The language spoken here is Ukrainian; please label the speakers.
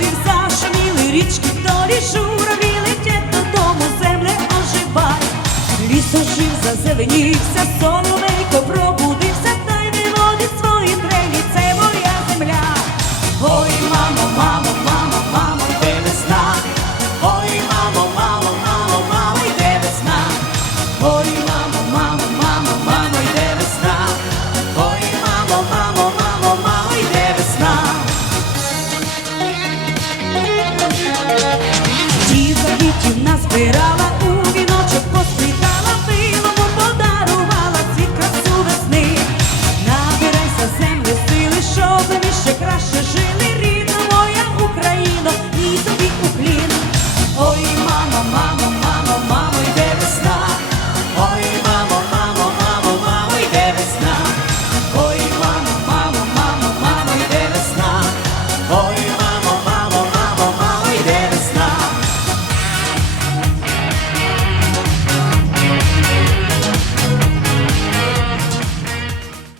Speaker 1: зорі зашуміли, річки торі журавлі летять додому, земле оживає, Ліс ожив, зазеленівся, соловейко пробудився, та й виводить свої трелі, це моя земля. Ой, мамо, мамо, it all